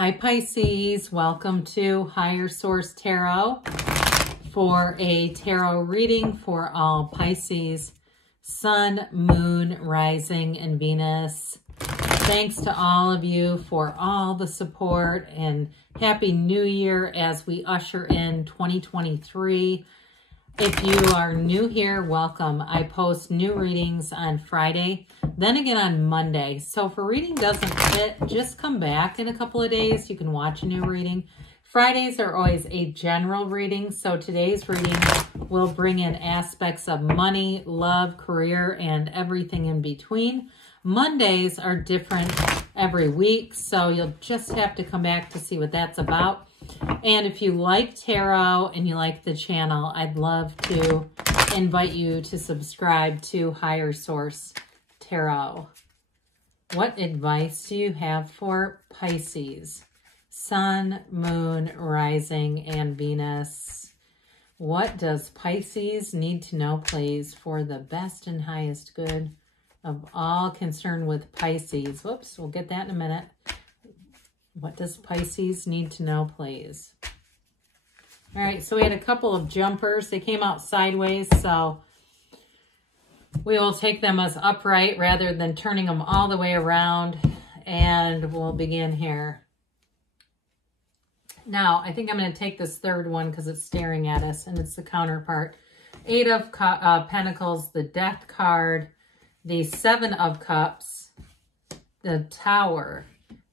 Hi Pisces, welcome to Higher Source Tarot for a tarot reading for all Pisces, Sun, Moon, Rising, and Venus. Thanks to all of you for all the support and Happy New Year as we usher in 2023. If you are new here, welcome. I post new readings on Friday, then again on Monday. So if a reading doesn't fit, just come back in a couple of days. You can watch a new reading. Fridays are always a general reading, so today's reading will bring in aspects of money, love, career, and everything in between. Mondays are different every week, so you'll just have to come back to see what that's about. And if you like tarot and you like the channel, I'd love to invite you to subscribe to Higher Source Tarot. What advice do you have for Pisces? Sun, Moon, Rising, and Venus. What does Pisces need to know, please, for the best and highest good of all concerned with Pisces? Whoops, we'll get that in a minute. What does Pisces need to know, please? All right, so we had a couple of jumpers. They came out sideways, so we will take them as upright rather than turning them all the way around. And we'll begin here. Now, I think I'm going to take this third one because it's staring at us, and it's the counterpart. Eight of Pentacles, the Death card, the Seven of Cups, the Tower,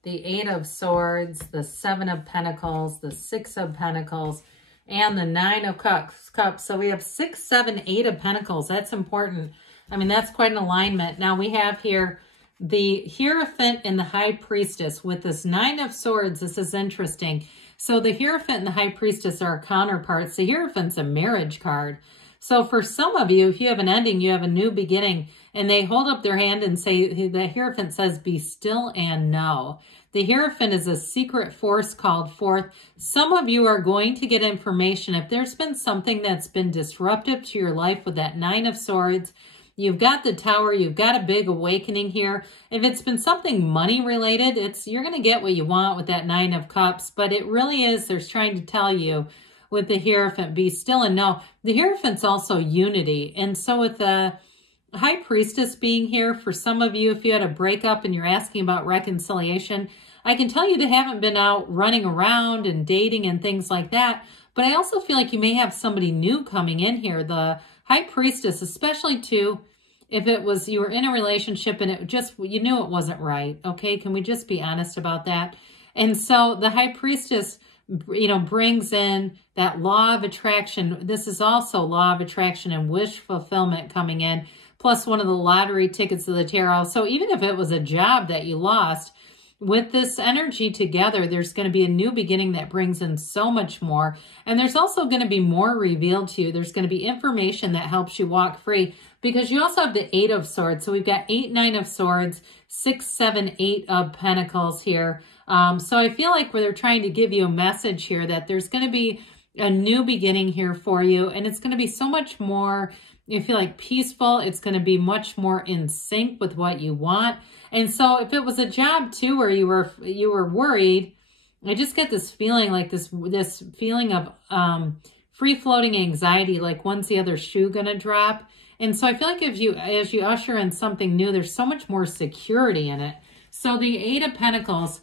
the Eight of Swords, the Seven of Pentacles, the Six of Pentacles, and the Nine of Cups. So we have 6, 7, 8 of Pentacles. That's important. I mean, that's quite an alignment. Now we have here the Hierophant and the High Priestess with this Nine of Swords. This is interesting. So the Hierophant and the High Priestess are counterparts. The Hierophant's a marriage card. So for some of you, if you have an ending, you have a new beginning, and they hold up their hand and say, the Hierophant says, be still and know. The Hierophant is a secret force called forth. Some of you are going to get information. If there's been something that's been disruptive to your life with that Nine of Swords, you've got the Tower, you've got a big awakening here. If it's been something money related, you're going to get what you want with that Nine of Cups, but it really is, there's trying to tell you with the Hierophant, be still and know. The Hierophant's also unity. And so with the High Priestess being here, for some of you, if you had a breakup and you're asking about reconciliation, I can tell you they haven't been out running around and dating and things like that. But I also feel like you may have somebody new coming in here. The High Priestess, especially too, if it was you were in a relationship and it just, you knew it wasn't right. Okay, can we just be honest about that? And so the High Priestess, you know, brings in that law of attraction. This is also law of attraction and wish fulfillment coming in, plus one of the lottery tickets of the tarot. So even if it was a job that you lost, with this energy together, there's going to be a new beginning that brings in so much more. And there's also going to be more revealed to you. There's going to be information that helps you walk free, because you also have the Eight of Swords. So we've got 8, 9 of Swords, 6, 7, 8 of Pentacles here. So I feel like they're trying to give you a message here that there's going to be a new beginning here for you. And it's going to be so much more, you feel like, peaceful. It's going to be much more in sync with what you want. And so if it was a job too where you were worried, I just get this feeling like this feeling of free-floating anxiety, like when's the other shoe going to drop? And so I feel like as you usher in something new, there's so much more security in it. So the Eight of Pentacles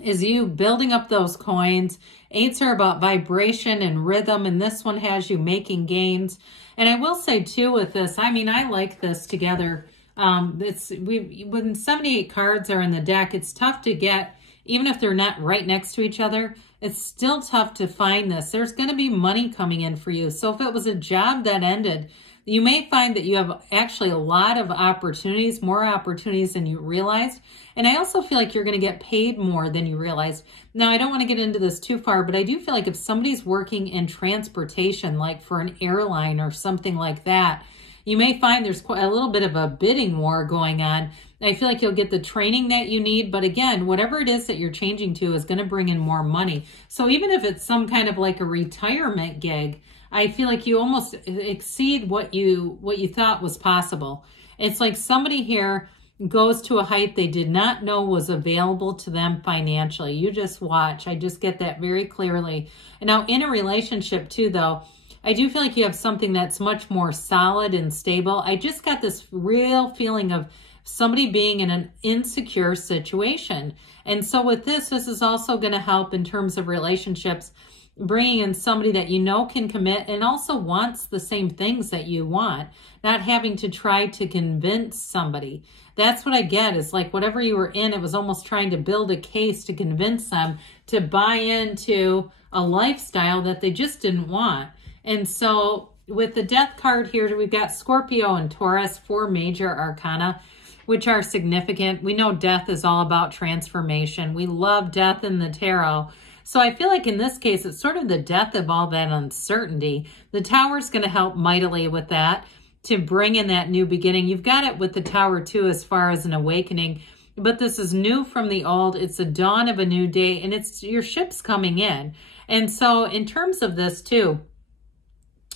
is you building up those coins. Eights are about vibration and rhythm, and this one has you making gains. And I will say too with this, I mean, I like this together. When 78 cards are in the deck, it's tough to get, even if they're not right next to each other, it's still tough to find this. There's going to be money coming in for you. So if it was a job that ended, you may find that you have actually a lot of opportunities, more opportunities than you realized. And I also feel like you're going to get paid more than you realized. Now, I don't want to get into this too far, but I do feel like if somebody's working in transportation, like for an airline or something like that, you may find there's quite a little bit of a bidding war going on. I feel like you'll get the training that you need. But again, whatever it is that you're changing to is going to bring in more money. So even if it's some kind of like a retirement gig, I feel like you almost exceed what you thought was possible. It's like somebody here goes to a height they did not know was available to them financially. You just watch. I just get that very clearly. And now in a relationship too, though, I do feel like you have something that's much more solid and stable. I just got this real feeling of somebody being in an insecure situation. And so with this is also going to help in terms of relationships, bringing in somebody that you know can commit and also wants the same things that you want, not having to try to convince somebody. That's what I get, is like whatever you were in, it was almost trying to build a case to convince them to buy into a lifestyle that they just didn't want. And so with the Death card here, we've got Scorpio and Taurus, 4 major arcana, which are significant. We know death is all about transformation. We love death in the tarot. So I feel like in this case, it's sort of the death of all that uncertainty. The Tower is going to help mightily with that, to bring in that new beginning. You've got it with the Tower too, as far as an awakening, but this is new from the old. It's the dawn of a new day, and it's your ship's coming in. And so in terms of this too,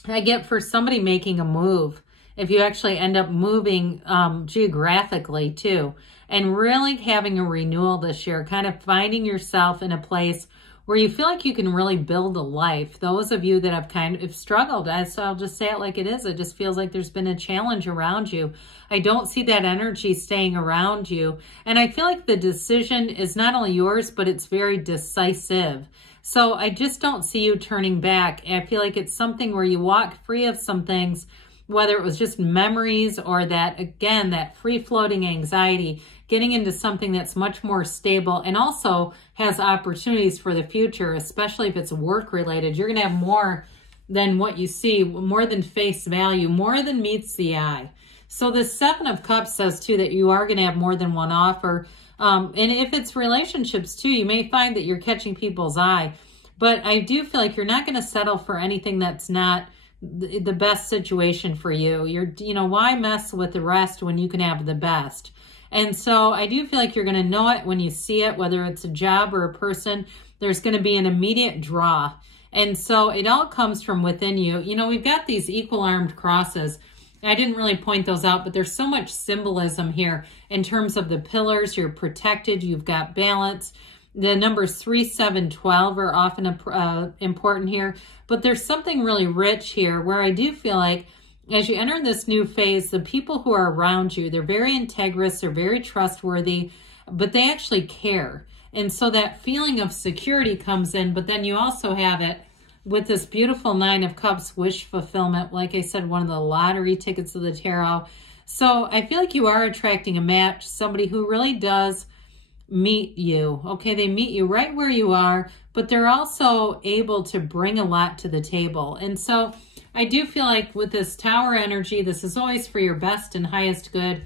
I get for somebody making a move, if you actually end up moving geographically too, and really having a renewal this year, kind of finding yourself in a place where you feel like you can really build a life. Those of you that have kind of struggled, so I'll just say it like it is. It just feels like there's been a challenge around you. I don't see that energy staying around you. And I feel like the decision is not only yours, but it's very decisive. So I just don't see you turning back. I feel like it's something where you walk free of some things, whether it was just memories or that, again, that free-floating anxiety, getting into something that's much more stable and also has opportunities for the future, especially if it's work-related. You're going to have more than what you see, more than face value, more than meets the eye. So the 7 of Cups says, too, that you are going to have more than one offer. And if it's relationships, too, you may find that you're catching people's eye. But I do feel like you're not going to settle for anything that's not the best situation for you. Why mess with the rest when you can have the best? And so I do feel like you're going to know it when you see it, whether it's a job or a person. There's going to be an immediate draw. And so it all comes from within you. We've got these equal-armed crosses. I didn't really point those out, but there's so much symbolism here in terms of the pillars. You're protected. You've got balance. The numbers 3, 7, 12 are often important here. But there's something really rich here where I do feel like as you enter this new phase, the people who are around you, they're very integrous, they're very trustworthy, but they actually care. And so that feeling of security comes in, but then you also have it with this beautiful 9 of Cups, wish fulfillment. Like I said, one of the lottery tickets of the tarot. So I feel like you are attracting a match, somebody who really does meet you. Okay, they meet you right where you are, but they're also able to bring a lot to the table. And so I do feel like with this Tower energy, this is always for your best and highest good.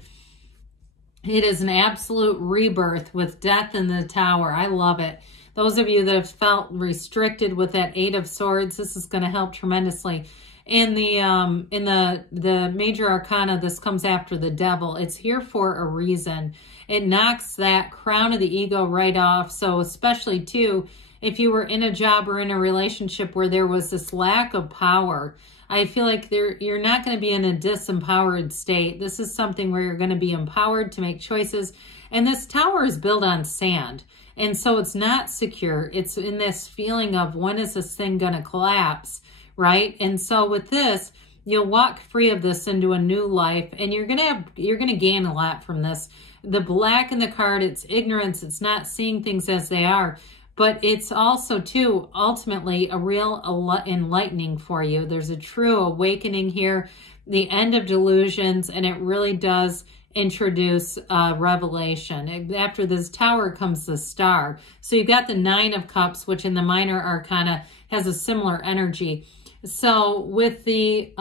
It is an absolute rebirth with death in the Tower. I love it. Those of you that have felt restricted with that 8 of Swords, this is going to help tremendously. In the major arcana, this comes after the Devil. It's here for a reason. It knocks that crown of the ego right off. So especially too, if you were in a job or in a relationship where there was this lack of power, I feel like you're not going to be in a disempowered state. This is something where you're going to be empowered to make choices. And this Tower is built on sand. And so it's not secure. It's in this feeling of, when is this thing going to collapse, right? And so with this, you'll walk free of this into a new life, and you're going to gain a lot from this. The black in the card, it's ignorance. It's not seeing things as they are. But it's also, too, ultimately a real enlightening for you. There's a true awakening here, the end of delusions, and it really does introduce revelation. After this Tower comes the Star. So you've got the 9 of Cups, which in the minor arcana has a similar energy. So with the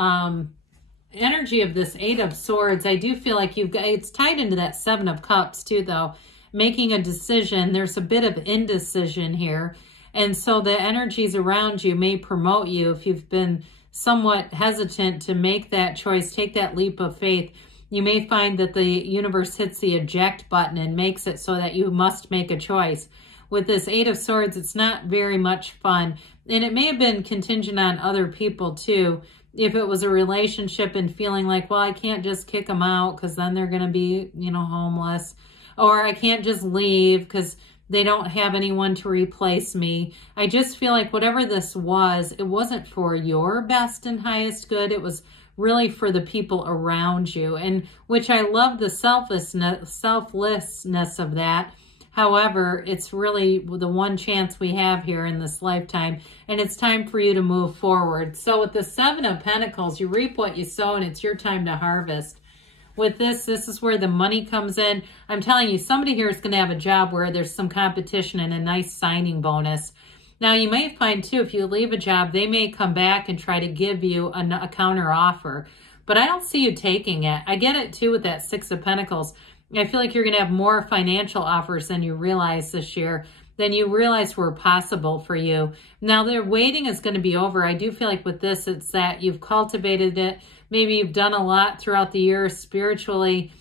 energy of this 8 of Swords, I do feel like it's tied into that 7 of Cups, too, though. Making a decision, there's a bit of indecision here. And so the energies around you may promote you if you've been somewhat hesitant to make that choice, take that leap of faith. You may find that the universe hits the eject button and makes it so that you must make a choice. With this 8 of Swords, it's not very much fun. And it may have been contingent on other people too, if it was a relationship and feeling like, well, I can't just kick them out because then they're going to be, you know, homeless. Or I can't just leave because they don't have anyone to replace me. I just feel like whatever this was, it wasn't for your best and highest good. It was really for the people around you. And which I love the selflessness of that. However, it's really the one chance we have here in this lifetime, and it's time for you to move forward. So with the Seven of Pentacles, you reap what you sow, and it's your time to harvest. With this is where the money comes in. I'm telling you, somebody here is going to have a job where there's some competition and a nice signing bonus. Now, you may find, too, if you leave a job, they may come back and try to give you a counter offer. But I don't see you taking it. I get it, too, with that Six of Pentacles. I feel like you're going to have more financial offers than you realize this year, than you realize were possible for you. Now, their waiting is going to be over. I do feel like with this, it's that you've cultivated it. Maybe you've done a lot throughout the year spiritually,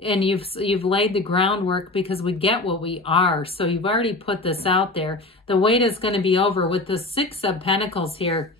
and you've laid the groundwork because we get what we are. So you've already put this out there. The wait is going to be over. With the Six of Pentacles here,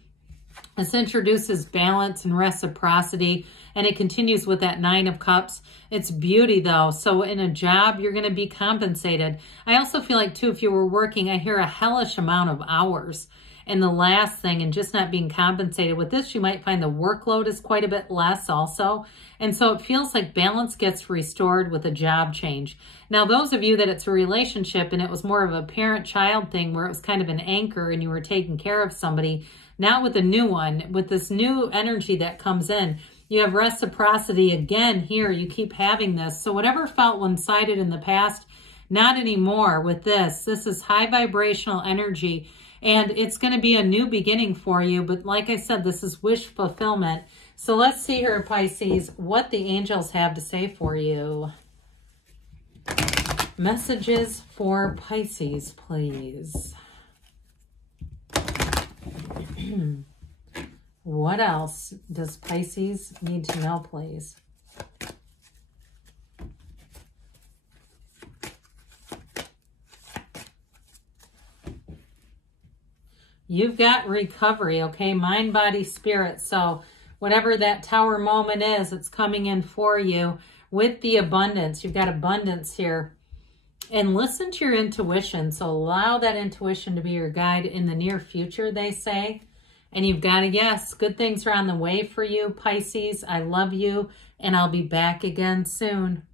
this introduces balance and reciprocity, and it continues with that Nine of Cups. It's beauty, though. So in a job, you're going to be compensated. I also feel like, too, if you were working, I hear a hellish amount of hours. And the last thing, and just not being compensated. With this, you might find the workload is quite a bit less also. And so it feels like balance gets restored with a job change. Now, those of you that it's a relationship and it was more of a parent-child thing where it was kind of an anchor and you were taking care of somebody, now with a new one, with this new energy that comes in, you have reciprocity again here. You keep having this. So whatever felt one-sided in the past, not anymore with this. This is high vibrational energy. And it's going to be a new beginning for you. But like I said, this is wish fulfillment. So let's see here, Pisces, what the angels have to say for you. Messages for Pisces, please. What else does Pisces need to know, please? You've got recovery, okay? Mind, body, spirit. So whatever that tower moment is, it's coming in for you with the abundance. You've got abundance here. And listen to your intuition. So allow that intuition to be your guide in the near future, they say. And you've got to guess. Good things are on the way for you, Pisces. I love you, and I'll be back again soon.